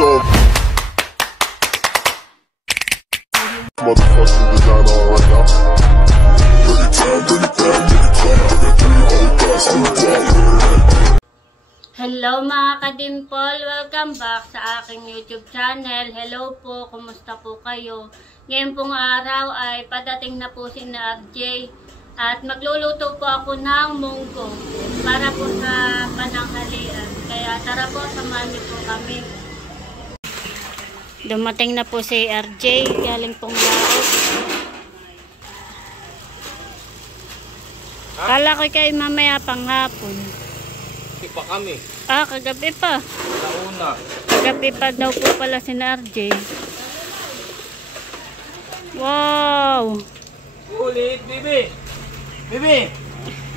So motherfucking designer right now. Hello mga ka-dimple, welcome back sa aking YouTube channel. Hello po, kumusta po kayo? Ngayon pong araw ay padating na po si RJ at magluluto po ako ng munggo para po sa pananghalian. Kaya tara po, samahan niyo po kami. Dumating na po si RJ, galing pong laot. Kala ko kayo mamaya pang hapon. Pa kami. Kagabi pa. Nauna. Kagabi pa daw po pala si RJ. Wow! Ulit, bibi! Bibi!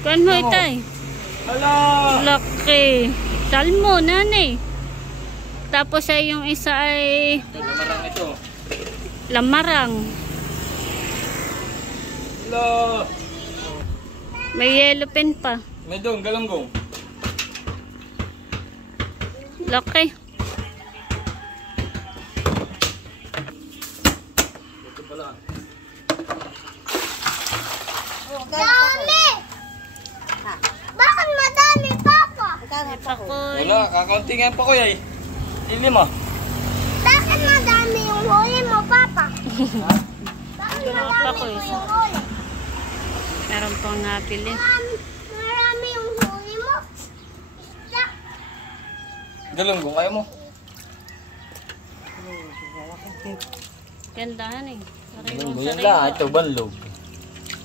Kuan mo itay? Hala! Laki! Salmo, nanay. Tapos ay yung isa ay Lamarang ito. lamarang. Hala! May yellow pen pa. May dong, galanggong. Laki. Ito pala. Dami! Bakit madami, Papa? Pakoy. Wala, kakaunti nga pa ko yay. Lima. Bakit madami yung huli mo, Papa? Bakit Ito mga madami pakoy. po yung huli? Meron pong napili. Marami yung huli mo. Isda. Galanggong, kaya mo? Gandahan eh. Galanggong yan lang. Ito, banlog.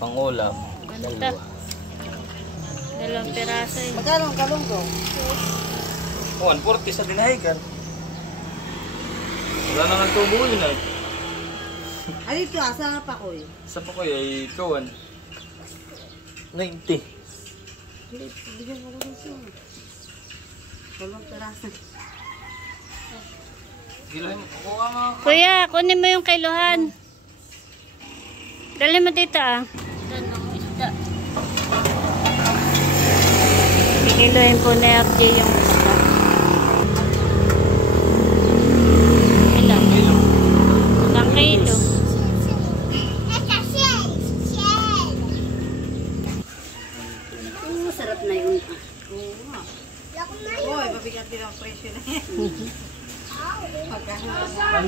Pang-ulam. Ganda. Dalawang piraso eh. Magkano ang galunggong? 140 sa dinahigan. Wala na nga tubo yun ay. Ano ito? Asa nga pa ko eh? Sa pa ko ay ikawan. 90. Bigyan ko lang siya. Dalawang perasan. Giloy mo. Kuha mo. Kuya, kunin mo yung kiluhan. Dali mo dito ah. Tanong isda. Kikiluhin po na RJ yung isda. Ilang? Ilang kilo? Ito, shell. Shell. Sarap na yun. Lako na yun. Oy, mabigat din ang presyo na yan.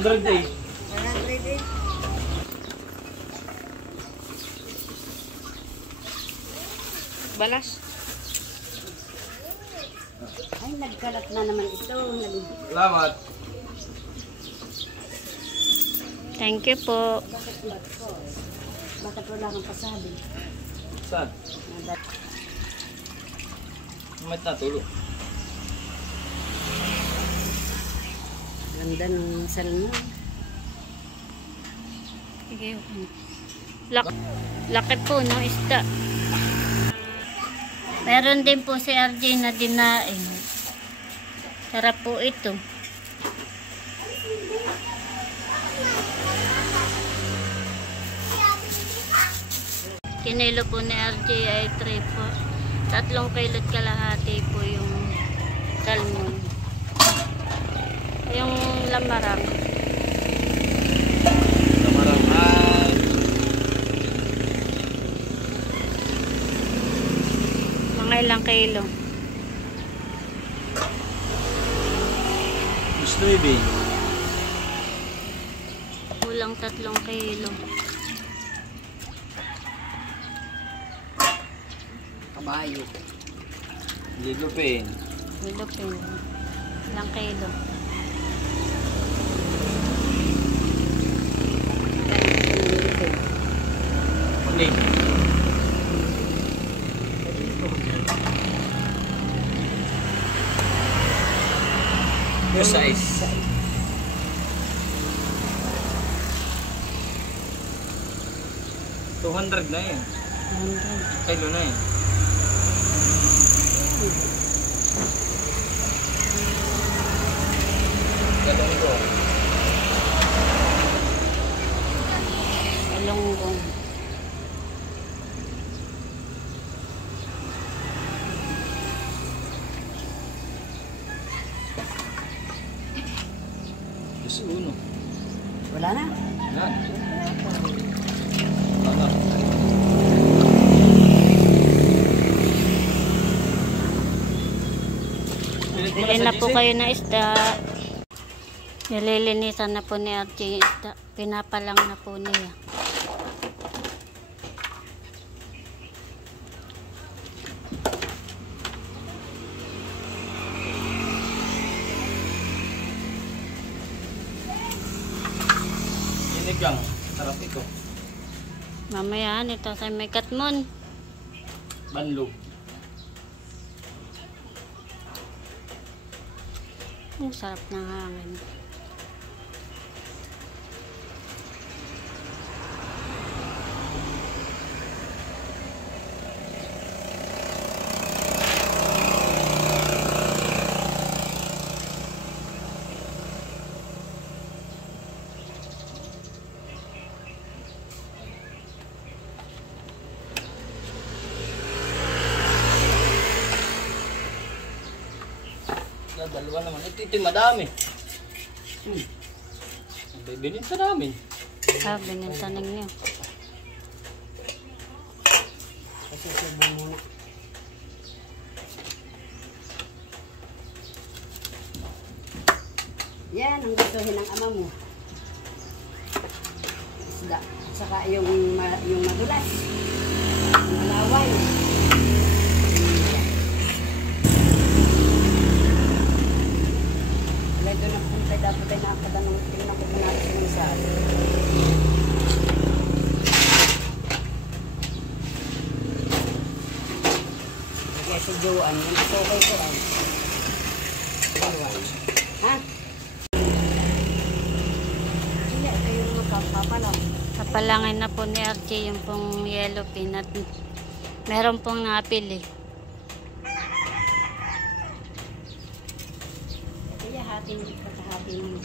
100 day. 100 eh. Balas. Ay, nagkalat na naman ito. Salamat. Thank you po. Baka po lang ang pasabi. Saan? May natulog. Ganda ng salmon. Sige. Laki po no isda. Meron din po si RJ na dinaing. Sarap po ito. Kinilo po ni RJ ay 3 kilot kalahati po yung salmon. Yung lamarang. Lamarang ay. Mga ilang kilo. Gusto baby. Kulang 3 kilo. Kabayo. Lilupin. Lupin. Ilang kilo. Uling. Yung size. 200 na yun. 100. Kilo na yun. Ganun ko. Galunggong. Kasi uno. Wala na. Yan. Ano? Bili na po kayo na isda. Nililinisan na po ni RJ yung isda. Pinapalang na po niya. Sinigang. Sarap ito. Mamaya nito sa may katmon. Banlog. Ang sarap ng hangin. Dalawa naman. Ito yung madami. Bibininta namin. Binintanin niyo. Kasi sabon muna. Yan ang gustuhin ng ama mo. Isda. At saka yung madulas. Yung malaway. Wala doon ang punta. Dapat ay nakatanong. Tingnan ko muna sa mga saan. Kaya si Joan, yung okay ko ay. Ha? Hindi, ito yung magpapalang. Papalangin na po ni RJ yung pong yellow peanut. Meron pong napili. Kaya hating pagkahating.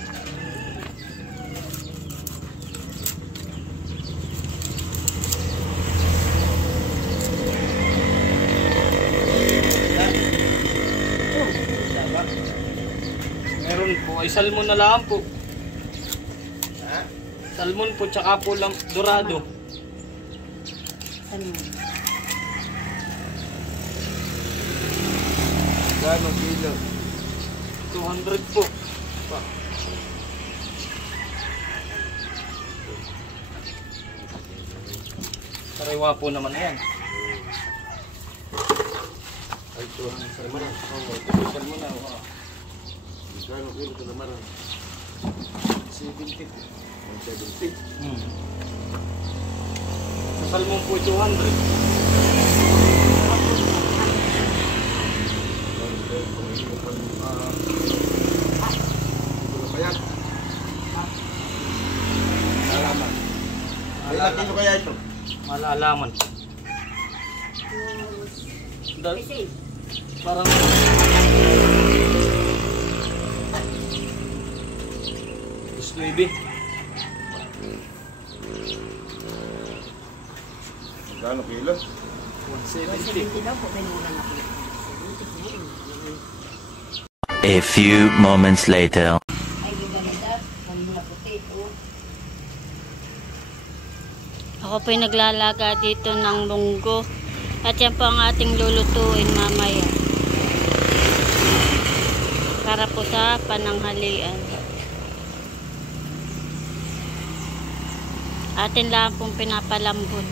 Meron po ay salmon na lang po. Salmon po tsaka po lang dorado. Ano? Gano'ng kilo? 200 po. Pa. Sariwa po naman yan. Ay, ito ang salmaran. Salmon na. Wow. Gano'ng kilo ito salmaran? 70 po. 170. Sa salmon po 200. Ayan. Malalaman. Ilang kilo kaya ito? Malalaman. Kasi, Parang Slave. Gano'ng kilo? 170. daw po, binura na po. A few moments later. Ay, ganda. Kanina puti ito. Ako po'y naglalaga dito ng munggo. At yan po ang ating lulutuin mamaya. Para po sa pananghalian. Atin lang pong pinapalambot.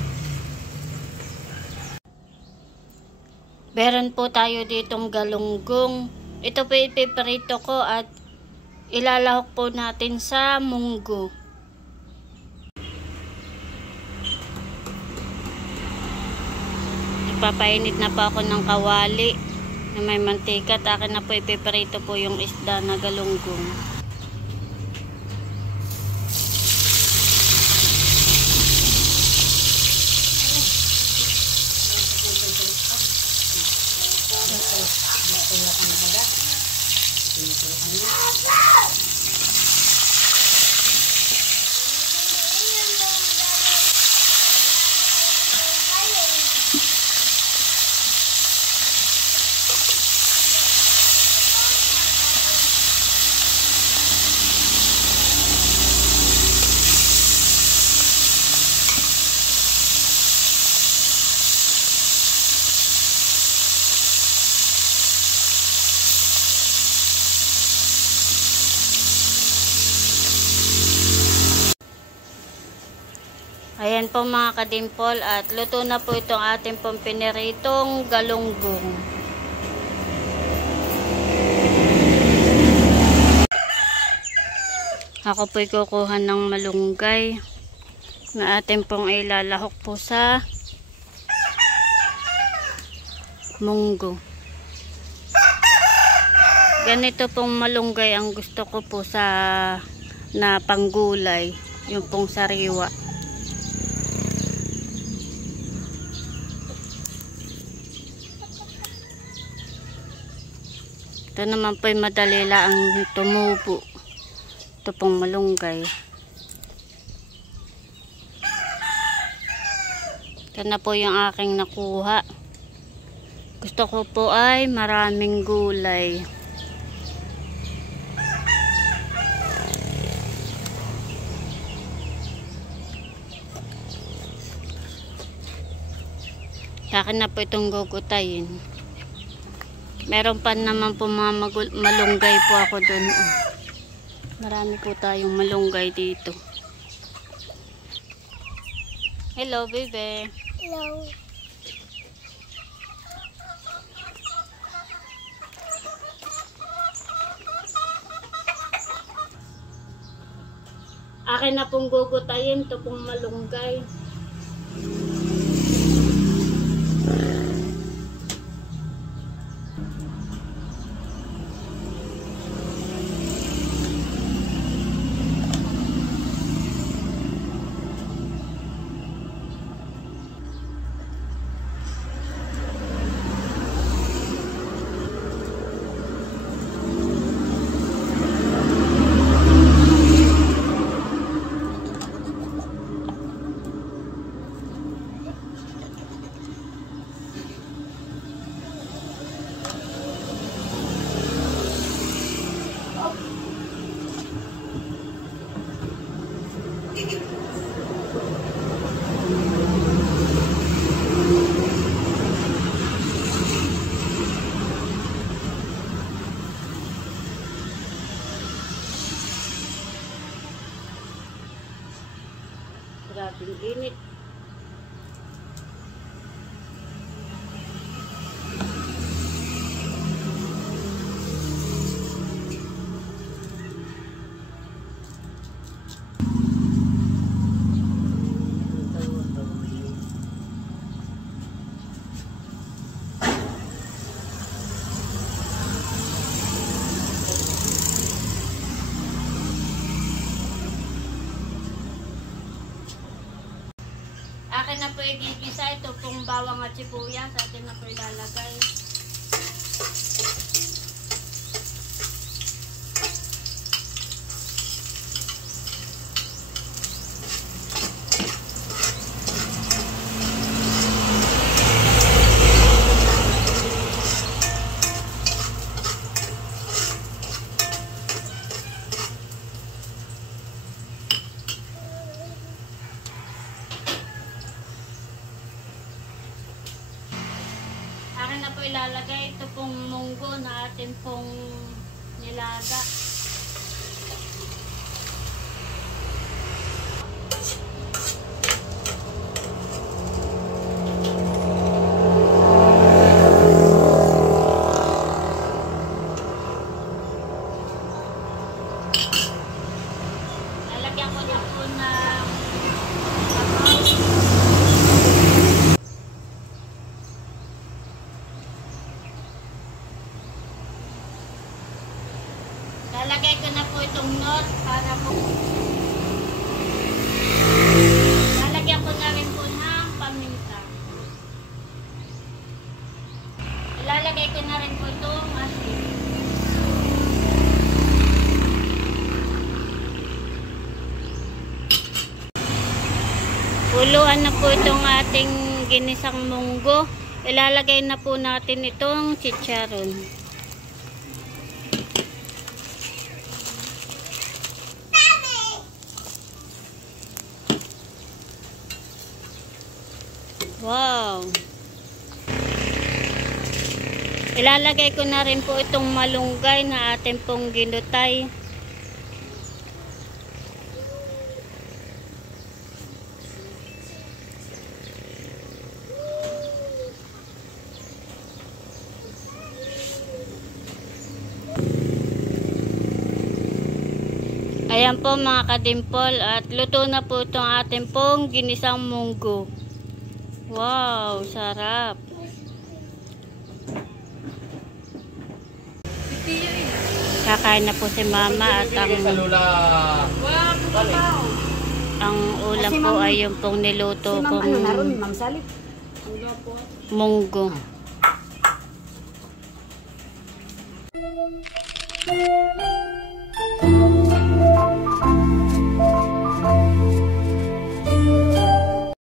Meron po tayo ditong galunggong. Ito po ipiprito ko at ilalahok po natin sa munggo. Nagpapainit na po ako ng kawali na may mantika at akin na po ipiprito po yung isda na galunggong. Ayan po mga kadimpol, at luto na po itong ating pong piniritong galunggong. Ako po'y kukuha ng malunggay na ating pong ilalahok po sa munggo. Ganito pong malunggay ang gusto ko po sa na panggulay, yung pong sariwa. Ito naman po'y madali lang tumubo. Ito pong malunggay. Ito na po yung aking nakuha. Gusto ko po ay maraming gulay. Akin na po itong gugutayin. Meron pa naman po mga malunggay po ako doon. Marami po tayong malunggay dito. Hello, baby. Hello. Akin na pong gugutayin ito pong malunggay. Grabing init. Akin na po igigisa ito pong bawang at sibuyas. Atin na po ilalagay. Akin na po ilalagay ito pong munggo na atin pong nilaga. Lalagyan ko na po ng lalagay ko na po itong nut para po. Lalagyan ko na rin po ng paminta. Ilalagay ko na rin po itong asin. Kuluan na po itong ating ginisang munggo. Ilalagay na po natin itong chicharon. Wow! Ilalagay ko na rin po itong malunggay na ating pong ginutay. Ayan po mga kadimpol, at luto na po itong ating pong ginisang munggo. Wow, sarap. Kakain na po si mama at ang ulam po ay yung pong niluto Si Ma'am, kong ano na ron, Ma'am Sally? munggo.